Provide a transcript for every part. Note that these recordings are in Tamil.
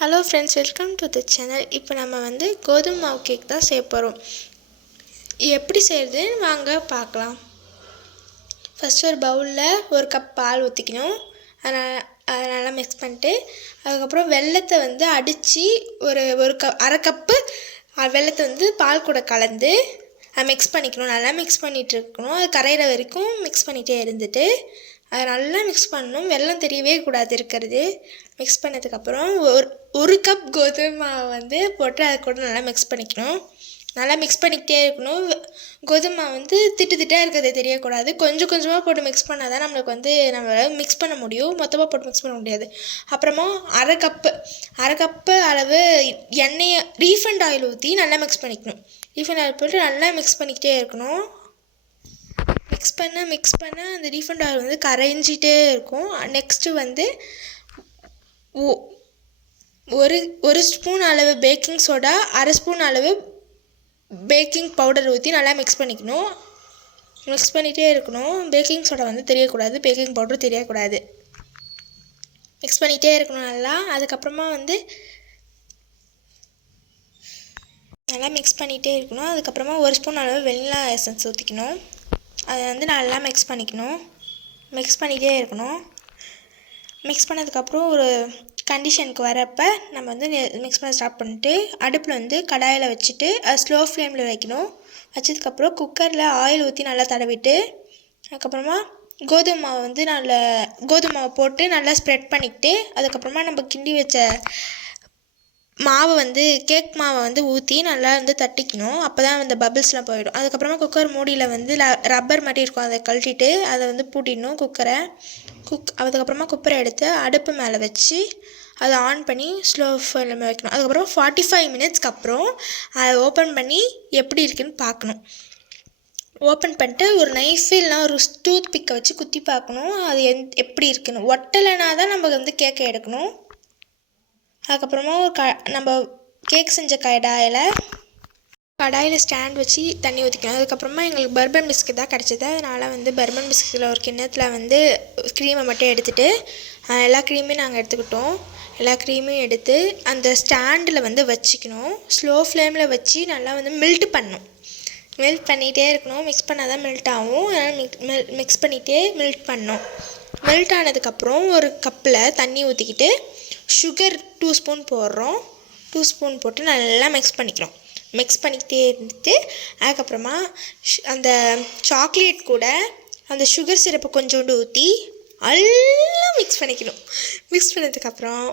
Hello friends, welcome to the channel. இப்போ நம்ம கோதுமை மாவு கேக் தான் செய்ய போகிறோம். எப்படி செய்கிறதுன்னு வாங்க பார்க்கலாம். ஃபஸ்ட்டு ஒரு பவுலில் ஒரு கப் பால் ஊற்றிக்கணும். அதை நல்லா மிக்ஸ் பண்ணிட்டு அதுக்கப்புறம் வெல்லத்தை அடித்து ஒரு அரை கப்பு வெல்லத்தை பால் கூட கலந்து அதை மிக்ஸ் பண்ணிக்கணும். நல்லா மிக்ஸ் பண்ணிகிட்டு இருக்கணும். அது கரையிற வரைக்கும் மிக்ஸ் பண்ணிகிட்டே இருந்துட்டு அதை நல்லா மிக்ஸ் பண்ணணும். வெல்லம் தெரியவே கூடாது இருக்கிறது. மிக்ஸ் பண்ணதுக்கப்புறம் ஒரு கப் கோதுமை மாவை போட்டு அதை கூட நல்லா மிக்ஸ் பண்ணிக்கணும். நல்லா மிக்ஸ் பண்ணிக்கிட்டே இருக்கணும். கோதுமை மாவு திட்டாக இருக்கிறது தெரியக்கூடாது. கொஞ்சம் கொஞ்சமாக போட்டு மிக்ஸ் பண்ணால் தான் நம்மளுக்கு நம்மளால் மிக்ஸ் பண்ண முடியும். மொத்தமாக போட்டு மிக்ஸ் பண்ண முடியாது. அப்புறமா அரை கப்பு அளவு எண்ணெயை ரீஃபைண்ட் ஆயில் ஊற்றி நல்லா மிக்ஸ் பண்ணிக்கணும். ரீஃபைண்ட் ஆயில் போட்டு நல்லா மிக்ஸ் பண்ணிக்கிட்டே இருக்கணும். மிக்ஸ் பண்ண அந்த ரீஃபைண்ட் ஆயில் கரைஞ்சிட்டே இருக்கும். நெக்ஸ்ட்டு ஒரு ஸ்பூன் அளவு பேக்கிங் சோடா, அரை ஸ்பூன் அளவு பேக்கிங் பவுடர் ஊற்றி நல்லா மிக்ஸ் பண்ணிக்கணும். மிக்ஸ் பண்ணிகிட்டே இருக்கணும். பேக்கிங் சோடா தெரியக்கூடாது, பேக்கிங் பவுடர் தெரியக்கூடாது. மிக்ஸ் பண்ணிகிட்டே இருக்கணும் நல்லா. அதுக்கப்புறமா நல்லா மிக்ஸ் பண்ணிகிட்டே இருக்கணும். அதுக்கப்புறமா ஒரு ஸ்பூன் அளவு வெனிலா எசன்ஸ் ஊற்றிக்கணும். அதை நல்லா மிக்ஸ் பண்ணிக்கணும். மிக்ஸ் பண்ணிகிட்டே இருக்கணும். மிக்ஸ் பண்ணதுக்கப்புறம் ஒரு கண்டிஷனுக்கு வரப்போ நம்ம மிக்ஸ் பண்ண ஸ்டார்ட் பண்ணிட்டு அடுப்பில் கடாயில் வச்சுட்டு அது ஸ்லோ ஃப்ளேமில் வைக்கணும். வச்சதுக்கப்புறம் குக்கரில் ஆயில் ஊற்றி நல்லா தடவிட்டு அதுக்கப்புறமா கோதுமை மாவை போட்டு நல்லா ஸ்ப்ரெட் பண்ணிக்கிட்டு அதுக்கப்புறமா நம்ம கிண்டி வச்ச மாவை கேக் மாவை ஊற்றி நல்லா தட்டிக்கணும். அப்போ தான் அந்த பபிள்ஸ்லாம் போயிடும். அதுக்கப்புறமா குக்கர் மூடியில் ரப்பர் மாதிரி இருக்கும், அதை கழட்டிட்டு அதை பூட்டிடணும் குக்கரை. அதுக்கப்புறமா குக்கரை எடுத்து அடுப்பு மேலே வச்சு அதை ஆன் பண்ணி ஸ்லோ ஃப்ளேமில் வைக்கணும். அதுக்கப்புறம் 45 மினிட்ஸ்க்கு அப்புறம் அதை ஓப்பன் பண்ணி எப்படி இருக்குன்னு பார்க்கணும். ஓப்பன் பண்ணிட்டு ஒரு நைஃப் இல்லைனா ஒரு டூத் பிக்கை வச்சு குத்தி பார்க்கணும். அது எப்படி இருக்குன்னு. ஒட்டலைனா தான் நம்ம கேக்கை எடுக்கணும். அதுக்கப்புறமா நம்ம கேக் செஞ்ச கடாயில் ஸ்டாண்ட் வச்சு தண்ணி ஊற்றிக்கணும். அதுக்கப்புறமா எங்களுக்கு பர்பன் பிஸ்கட் தான் கிடச்சிது. அதனால் பர்பன் பிஸ்கட்டில் ஒரு கிண்ணத்தில் க்ரீமை மட்டும் எடுத்துகிட்டு எல்லா க்ரீமையும் நாங்கள் எடுத்துக்கிட்டோம். எல்லா க்ரீமையும் எடுத்து அந்த ஸ்டாண்டில் வச்சுக்கணும். ஸ்லோ ஃப்ளேமில் வச்சு நல்லா மெல்ட் பண்ணணும். மெல்ட் பண்ணிகிட்டே இருக்கணும். மிக்ஸ் பண்ணால் தான் மெல்ட் ஆகும். அதனால் மிக்ஸ் பண்ணிகிட்டே மெல்ட் பண்ணணும். மெல்ட் ஆனதுக்கப்புறம் ஒரு கப்பில் தண்ணி ஊற்றிக்கிட்டு சுகர் 2 ஸ்பூன் போடுறோம். 2 ஸ்பூன் போட்டு நல்லா மிக்ஸ் பண்ணிக்கிறோம். மிக்ஸ் பண்ணிக்கிட்டே இருந்துட்டு அதுக்கப்புறமா அந்த சாக்லேட் கூட அந்த சுகர் சிரப்பை கொஞ்சோண்டு ஊற்றி நல்லா மிக்ஸ் பண்ணிக்கணும். மிக்ஸ் பண்ணதுக்கப்புறம்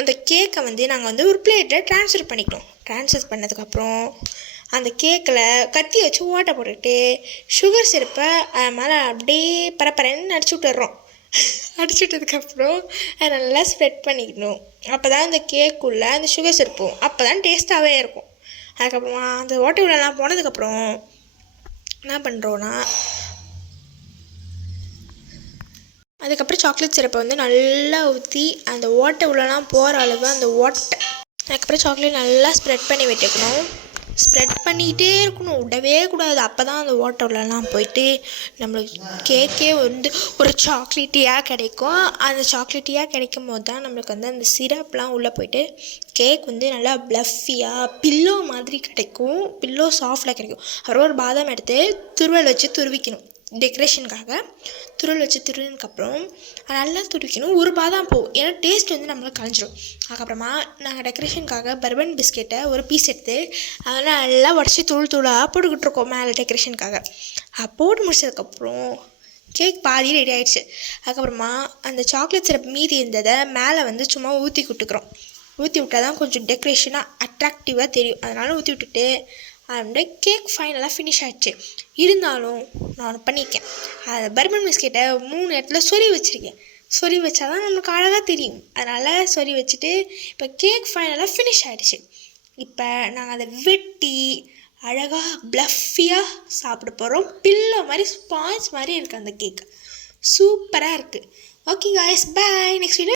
அந்த கேக்கை நாங்கள் ஒரு பிளேட்டில் ட்ரான்ஸ்ஃபர் பண்ணிக்கணும். ட்ரான்ஸ்ஃபர் பண்ணதுக்கப்புறம் அந்த கேக்கில் கத்தி வச்சு ஓட்டை போட்டுக்கிட்டு சுகர் சிரப்பை அது மேலே அப்படியே பரப்பரன்னு அடிச்சு விட்டுறோம். அடிச்சு விட்டதுக்கப்புறம் அதை நல்லா ஸ்ப்ரெட் பண்ணிக்கணும். அப்போ தான் அந்த கேக்குள்ளே அந்த சுகர் சிரப்பும் அப்போ தான் டேஸ்ட்டாகவே இருக்கும். அதுக்கப்புறமா அந்த ஓட்டை உள்ளலாம் போனதுக்கப்புறம் என்ன பண்ணுறோன்னா அதுக்கப்புறம் சாக்லேட் சிரப்பை நல்லா ஊற்றி அந்த ஓட்டை உள்ளலாம் போகிற அளவு அந்த ஓட்டை அதுக்கப்புறம் சாக்லேட் நல்லா ஸ்ப்ரெட் பண்ணி விட்டுக்கணும். ஸ்ப்ரெட் பண்ணிகிட்டே இருக்கணும், விடவே கூடாது. அப்போ தான் அந்த ஓட்டை உள்ளலாம் போயிட்டு நம்மளுக்கு கேக்கே ஒரு சாக்லேட்டியாக கிடைக்கும். அந்த சாக்லேட்டியாக கிடைக்கும் போது தான் நம்மளுக்கு அந்த சிரப்லாம் உள்ளே போயிட்டு கேக் நல்லா ப்ளஃபியாக பில்லோ மாதிரி கிடைக்கும். பில்லோ சாஃப்டாக கிடைக்கும். அப்புறம் ஒரு பாதாம் எடுத்து துருவல் வச்சு துருவிக்கணும். டெக்கரேஷனுக்காக துருவல் வச்சு துருவினதுக்கப்புறம் நல்லா துருவிக்கணும். ஒரு பாதாம் பூ, ஏன்னா டேஸ்ட் நம்மளுக்கு கலைஞ்சிடும். அதுக்கப்புறமா நாங்கள் டெக்கரேஷனுக்காக பர்பன் பிஸ்கெட்டை ஒரு பீஸ் எடுத்து அதெல்லாம் நல்லா உடச்சி தூளாக போட்டுக்கிட்டு இருக்கோம் மேலே டெக்கரேஷனுக்காக. போட்டு முடிச்சதுக்கப்புறம் கேக் பாதி ரெடி ஆகிடுச்சு. அதுக்கப்புறமா அந்த சாக்லேட் சிரப் மீதி இருந்ததை மேலே சும்மா ஊற்றி விட்டுக்கிறோம். ஊற்றி விட்டால் தான் கொஞ்சம் டெக்கரேஷனாக அட்ராக்டிவாக தெரியும். அதனால் ஊற்றி விட்டுட்டு அந்த கேக் ஃபைனலாக ஃபினிஷ் ஆகிடுச்சு. இருந்தாலும் நான் ஒன்று பண்ணியிருக்கேன். அதை பர்பன் பிஸ்கெட்டை 3 இடத்துல சொறி வச்சுருக்கேன். சொறி வச்சா தான் நம்மளுக்கு அழகாக தெரியும். அதனால் சொறி வச்சுட்டு இப்போ கேக் ஃபைனலாக ஃபினிஷ் ஆகிடுச்சு. இப்போ நாங்கள் அதை வெட்டி அழகாக ப்ளஃபியாக சாப்பிட போகிறோம். பில்லோ மாதிரி ஸ்பாஞ்ச் மாதிரி இருக்குது அந்த கேக். சூப்பராக இருக்குது. Okay guys, bye. Next video